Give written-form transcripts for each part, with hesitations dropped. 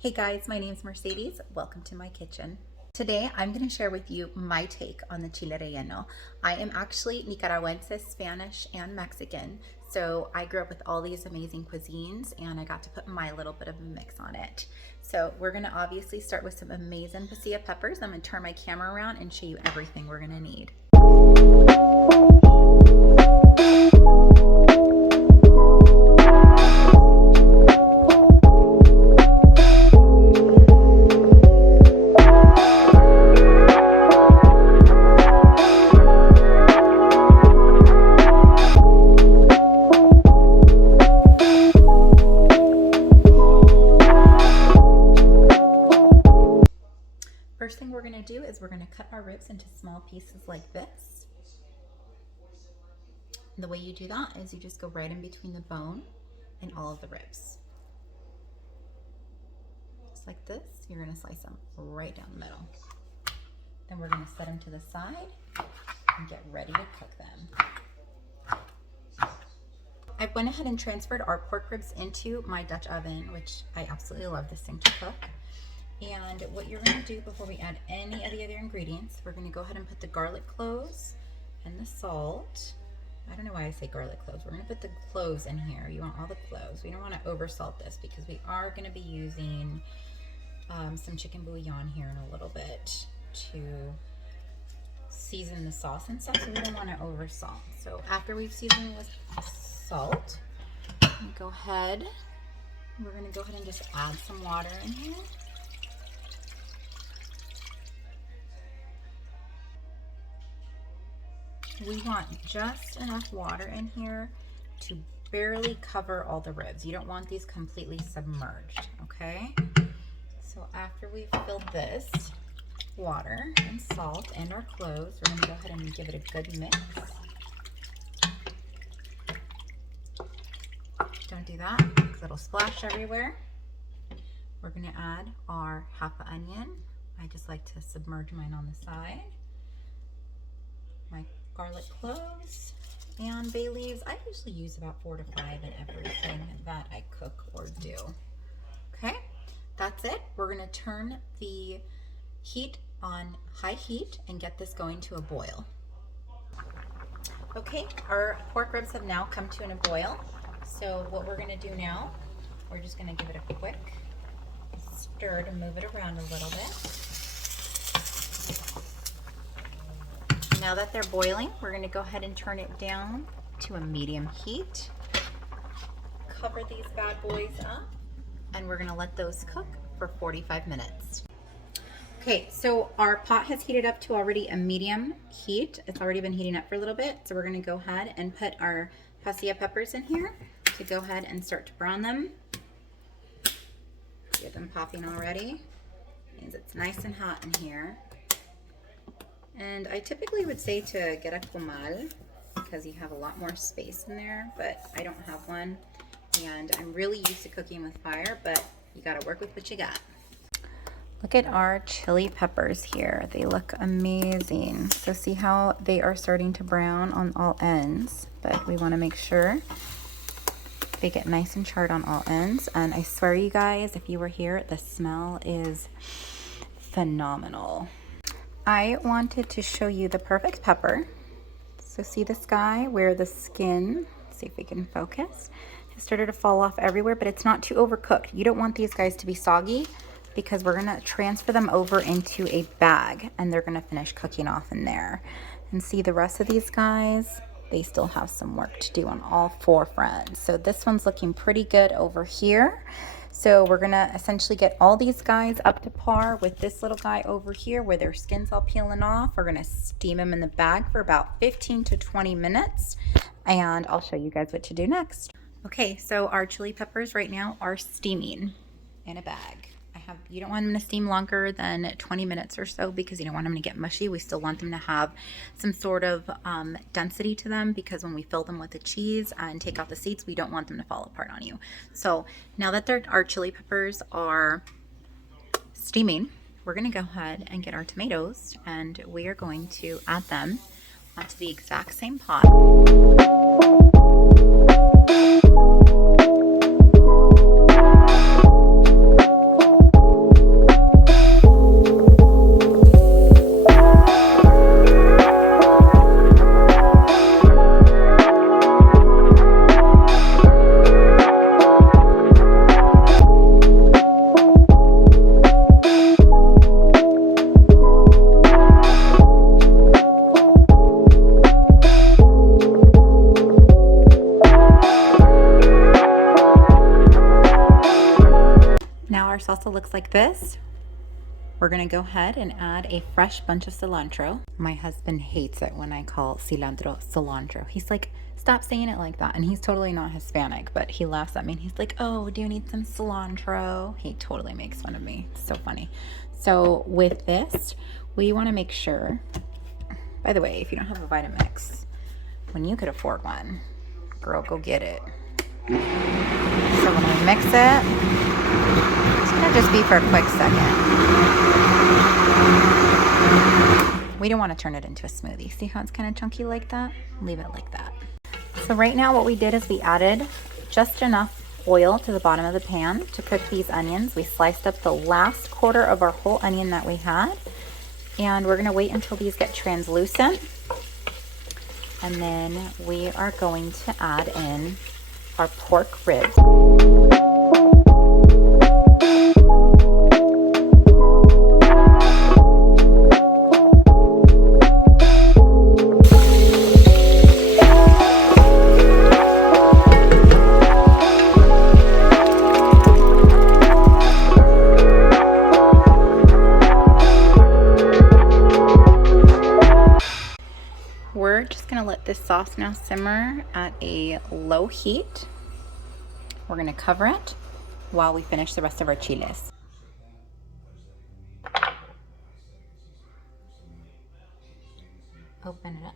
Hey guys, my name's Mercedes. Welcome to my kitchen. Today I'm going to share with you my take on the Chile Relleno. I am actually Nicaragüense, Spanish, and Mexican. So I grew up with all these amazing cuisines and I got to put my little bit of a mix on it. So we're going to obviously start with some amazing pasilla peppers. I'm going to turn my camera around and show you everything we're going to need. First thing we're going to do is we're going to cut our ribs into small pieces like this. And the way you do that is you just go right in between the bone and all of the ribs. Just like this, you're going to slice them right down the middle. Then we're going to set them to the side and get ready to cook them. I went ahead and transferred our pork ribs into my Dutch oven, which I absolutely love this thing to cook. And what you're going to do before we add any of the other ingredients, we're going to go ahead and put the garlic cloves and the salt. I don't know why I say garlic cloves. We're going to put the cloves in here. You want all the cloves. We don't want to oversalt this because we are going to be using some chicken bouillon here in a little bit to season the sauce and stuff, so we don't want to oversalt. So after we've seasoned with salt, we're going to go ahead and just add some water in here. We want just enough water in here to barely cover all the ribs. You don't want these completely submerged, okay? So after we've filled this water and salt and our cloves, we're gonna go ahead and give it a good mix. Don't do that because it'll splash everywhere. We're gonna add our half an onion. I just like to submerge mine on the side. My garlic cloves and bay leaves. I usually use about 4 to 5 in everything that I cook or do. Okay, that's it. We're going to turn the heat on high heat and get this going to a boil. Okay, our pork ribs have now come to a boil. So what we're going to do now, we're just going to give it a quick stir to move it around a little bit. Now that they're boiling, we're going to go ahead and turn it down to a medium heat. Cover these bad boys up, and we're going to let those cook for 45 minutes. Okay, so our pot has heated up to already a medium heat. It's already been heating up for a little bit, so we're going to go ahead and put our pasilla peppers in here to go ahead and start to brown them. Get them popping already. Means it's nice and hot in here. And I typically would say to get a comal because you have a lot more space in there, but I don't have one. And I'm really used to cooking with fire, but you gotta work with what you got. Look at our chili peppers here. They look amazing. So see how they are starting to brown on all ends, but we wanna make sure they get nice and charred on all ends. And I swear you guys, if you were here, the smell is phenomenal. I wanted to show you the perfect pepper. So see this guy where the skin, see if we can focus, has started to fall off everywhere, but it's not too overcooked. You don't want these guys to be soggy because we're gonna transfer them over into a bag and they're gonna finish cooking off in there. And see the rest of these guys, they still have some work to do on all 4 fronts. So this one's looking pretty good over here. So we're gonna essentially get all these guys up to par with this little guy over here where their skin's all peeling off. We're gonna steam them in the bag for about 15 to 20 minutes and I'll show you guys what to do next. Okay, so our chili peppers right now are steaming in a bag. You don't want them to steam longer than 20 minutes or so because you don't want them to get mushy. We still want them to have some sort of density to them because when we fill them with the cheese and take out the seeds, we don't want them to fall apart on you. So now that our chili peppers are steaming, we're going to go ahead and get our tomatoes and we are going to add them onto the exact same pot. now our salsa looks like this. We're gonna go ahead and add a fresh bunch of cilantro. My husband hates it when I call cilantro. He's like, stop saying it like that. And he's totally not Hispanic, but he laughs at me and he's like, oh, do you need some cilantro? He totally makes fun of me. It's so funny. So with this, we wanna make sure, by the way, if you don't have a Vitamix, when you could afford one, girl, go get it. So when we mix it, it's gonna just be for a quick second. We don't want to turn it into a smoothie. See how it's kind of chunky like that? Leave it like that. So right now what we did is we added just enough oil to the bottom of the pan to cook these onions. We sliced up the last quarter of our whole onion that we had. And we're gonna wait until these get translucent. And then we are going to add in our pork ribs. We're just gonna let this sauce now simmer at a low heat. We're gonna cover it while we finish the rest of our chiles. Open it up.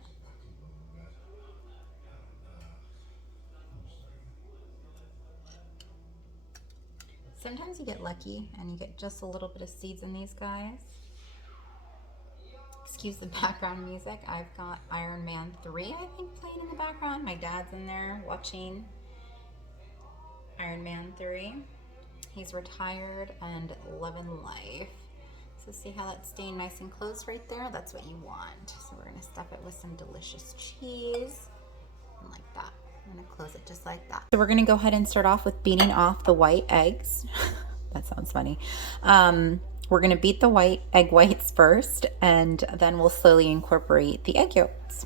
Sometimes you get lucky and you get just a little bit of seeds in these guys. Excuse the background music. I've got Iron Man 3, I think, playing in the background. My dad's in there watching Iron Man 3. He's retired and loving life. So see how that's staying nice and close right there? That's what you want. So we're gonna stuff it with some delicious cheese, and like that. I'm gonna close it just like that. So we're gonna go ahead and start off with beating off the white eggs. That sounds funny. We're gonna beat the egg whites first, and then we'll slowly incorporate the egg yolks.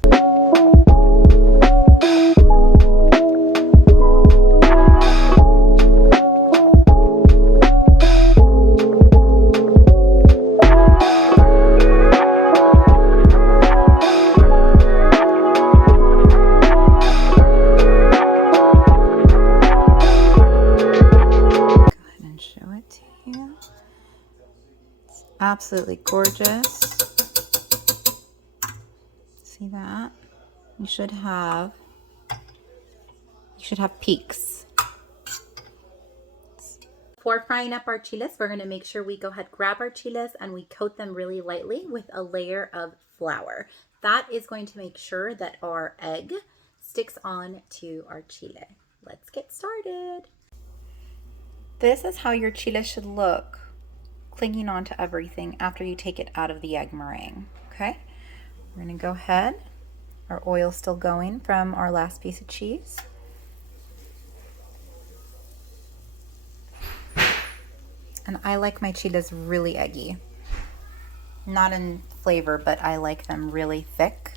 Absolutely gorgeous. See that? You should have peaks. Before frying up our chiles, we're going to make sure we go ahead, grab our chiles, and we coat them really lightly with a layer of flour. That is going to make sure that our egg sticks on to our chile. Let's get started. This is how your chile should look, clinging onto everything after you take it out of the egg meringue. Okay, we're gonna go ahead, our oil's still going from our last piece of cheese. And I like my chiles really eggy. Not in flavor, but I like them really thick.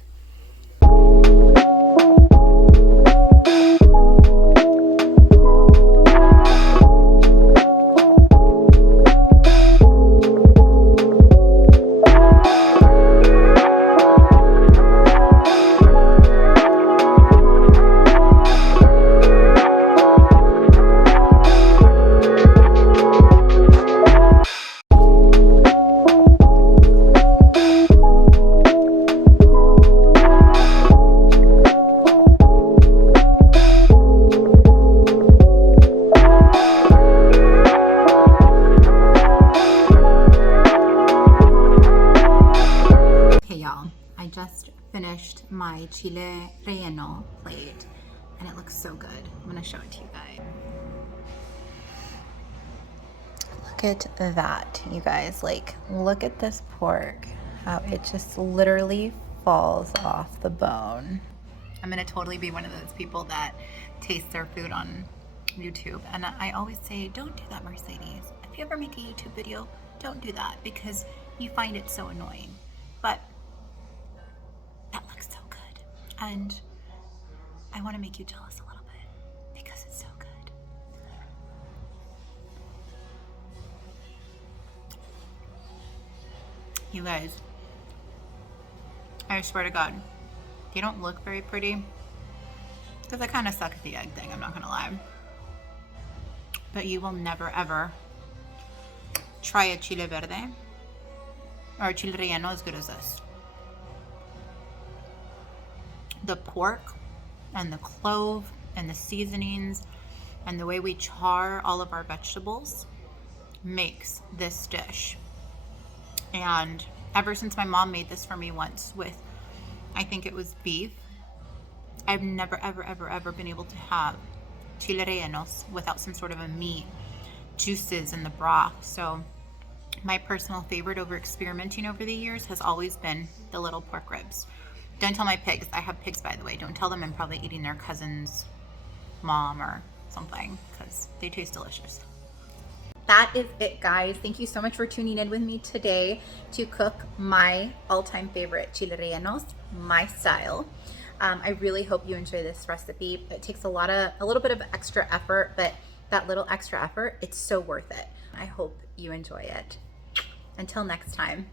Finished my Chile Relleno plate and it looks so good. I'm gonna show it to you guys. Look at that, you guys. Like, look at this pork, how it just literally falls off the bone. I'm gonna totally be one of those people that taste their food on YouTube, and I always say, don't do that, Mercedes. If you ever make a YouTube video, don't do that because you find it so annoying. But that looks so good, and I want to make you jealous a little bit because it's so good. You guys, I swear to God, they don't look very pretty because I kind of suck at the egg thing, I'm not gonna lie. But you will never ever try a chile verde or a chile relleno as good as this. The pork and the clove and the seasonings and the way we char all of our vegetables makes this dish. And ever since my mom made this for me once with, I think it was beef, I've never ever been able to have chile rellenos without some sort of a meat, juices in the broth. So my personal favorite over experimenting over the years has always been the little pork ribs. Don't tell my pigs, I have pigs by the way, don't tell them I'm probably eating their cousin's mom or something because they taste delicious. That is it, guys. Thank you so much for tuning in with me today to cook my all-time favorite chile rellenos, my style. I really hope you enjoy this recipe. It takes a little bit of extra effort, but that little extra effort, it's so worth it. I hope you enjoy it. Until next time.